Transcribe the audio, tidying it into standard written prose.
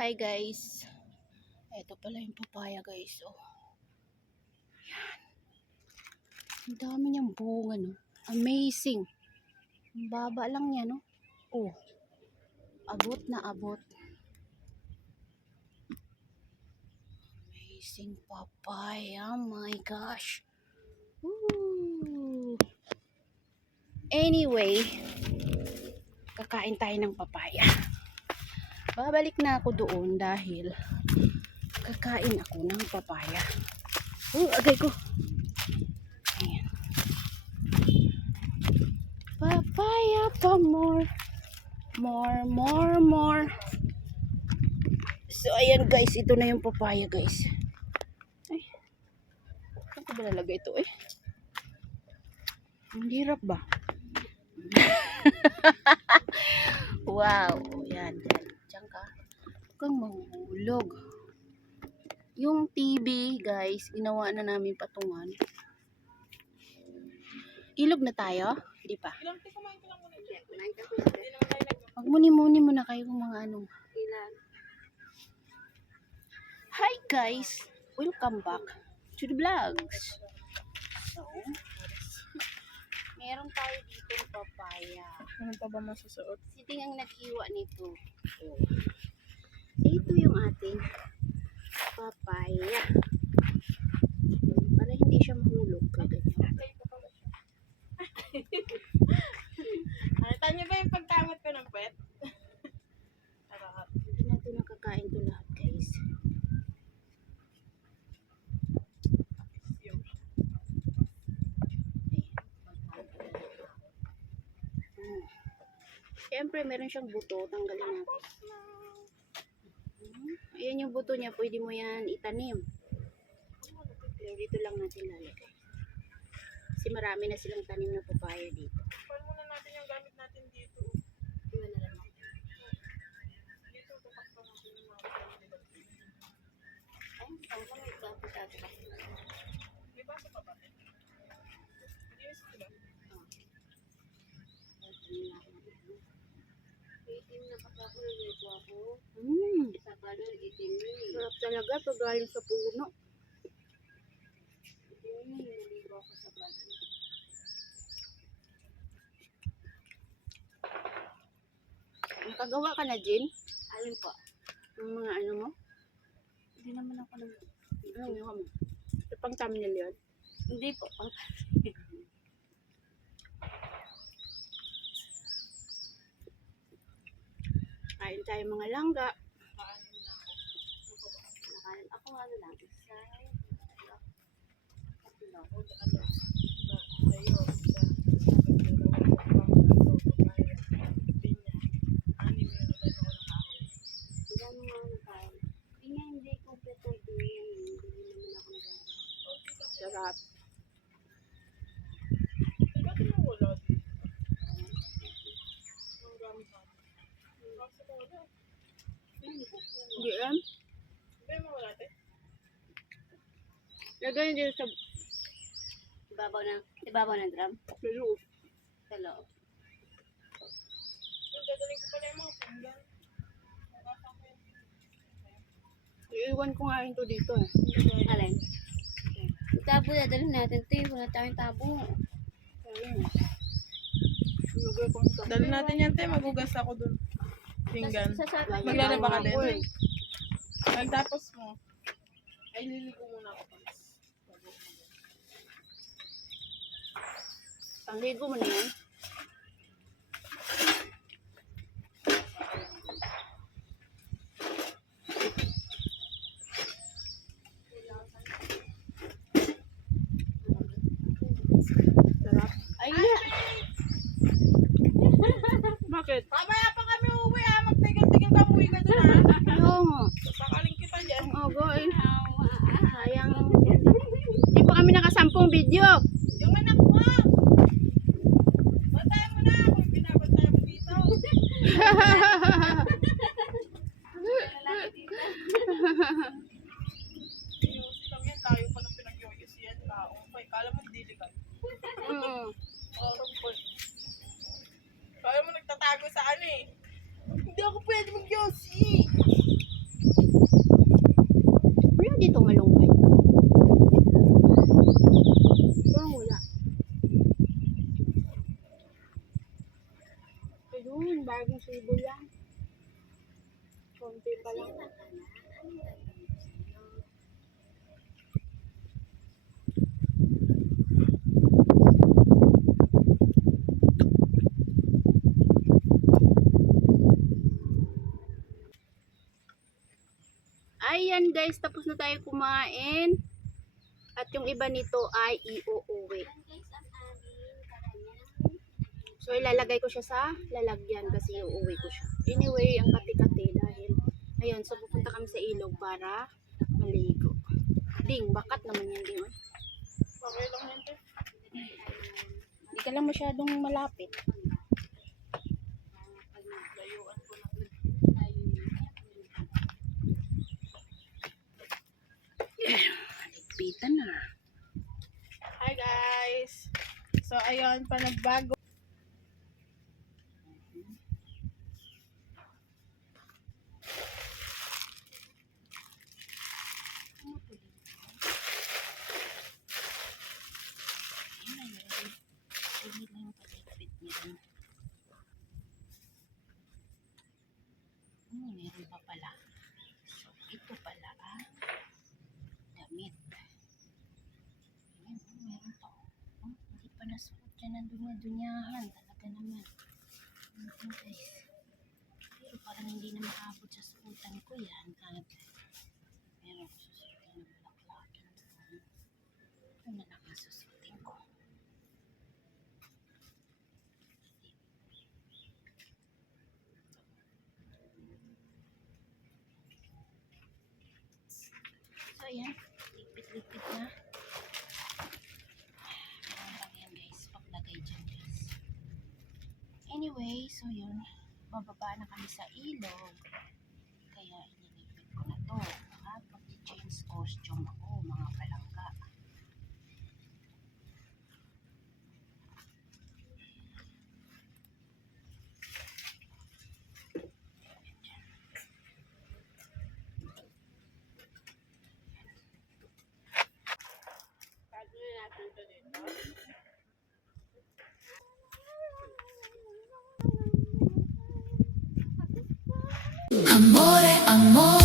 Hi guys. Ito pala yung papaya guys. Oh. Yan. Ang dami niyang bunga no. Amazing. Ang baba lang yan no. Oh. Abot na abot. Amazing papaya. My gosh. Woo. Anyway, kakain tayo ng papaya. Babalik na ako doon dahil kakain ako ng papaya. Agay ko. Ayan. Papaya pa more. More. So, ayan guys. Ito na yung papaya guys. Ay. Saan ko ba lalagay ito eh? Ang hirap ba? Wow. Ayan. Diyan ka. Huwag kang mahulog. Yung TV guys, ginawa na namin patungan. Ilog na tayo? Hindi pa. Magmuni-muni muna kayo kung mga anong. Hi guys! Welcome back to the vlogs. So, meron tayo dito papaya. Ano pa ba masusuot? Si Ting ang naghiwa nito. So, ito yung ating papaya. Para hindi siya mahulog. Nakita niyo ba yung pagkamot ko ng pet? Hindi natin nakakain to lahat guys. Siyempre, meron siyang buto. Tanggalin natin. Ayan yung buto niya. Pwede mo yan itanim. Pero dito lang natin lalagay. Kasi marami na silang tanim na papaya dito. Pal muna natin yung gamit natin dito. Iwan na lang natin. Dito, tupak pa natin yung mga gamit natin. Ay, tawag ka may bago-bago pa. May baso pa ba? Malinis sila. Itim na kasi ako, nalito ako. Isa pa doon, itim yun. Sarap talaga pag galing sa puno. Itim yun, nalito ako sa bago. Nakagawa ka na, Jin? Alin po? Ang mga ano mo? Hindi naman ako nang... Ano yung mo? Ito pang thumbnail yun? Hindi po. Kain tayo mga langga. Nakain ako ano lang. Isa. Hindi kompleto din. Hindi naman ako sarap. Ba't yung wala dito? Ang gamit natin. Baso ko wala. Hindi yan. Ba yung mawala tayo? Lagay din sa Ibabaw ng drum? loob. Sa loob. Gagaling ko pala yung mga pinggan. Iiwan ko nga ito dito eh. Alin? Tabo na, dalhin natin ito. Wala tayong tabo. Ayun. Dali natin yan, te. Magugas ako dun. Pinggan. Maglalaba ka din. Pagtapos mo, ay liligo muna ako. Pangligo mo na yan. Sarap. Ay, na. Bakit? Mamaya pa kami uwi ah. Magtigil-tigil ka uwi ka dun ah. Yung Sakaling kita dyan. ogo eh. Sayang. Hindi pa kami nakasampung video. Yung anak mo. Bantay mo na. Kung binabantay mo dito. Yosi lang yan. Tayo pa ng pinag-yosi yan. Okay. Kala mo diligan. Oh, kala mo nagtatago sa ano eh. Hindi ako pwede mag-yosi. Kunti pa lang. Ayan guys, tapos na tayo kumain. At yung iba nito ay iuuwi. So ilalagay ko siya sa lalagyan kasi iuuwi ko siya. Anyway, ang kati-kati dahil ayun, so pupunta kami sa ilog para maligo. Ding, bakat naman yan din. Okay lang yun. Te. Hindi ka lang masyadong malapit. Ligpitan na. Hi guys! So ayun, pa nagbago. Meron pa pala. So, ito pala damit. Ayan, meron pa. Hindi pa nasuot dyan ang dunya-dunyahan. Talaga naman. Ayan guys. Pero parang hindi na makaabot sa suotan ko yan. At meron ko susuotin ng bulaklakin. Ito na lang ang susuotin ko. So, ayan. Lipit-lipit na. Meron lang yan guys. Paglagay dyan guys. Anyway, so yun. Bababa na kami sa ilog. Kaya ililipit ko na to. At mag-change costume ako mga palangga. Tago na natin ito dito. Amore, amore.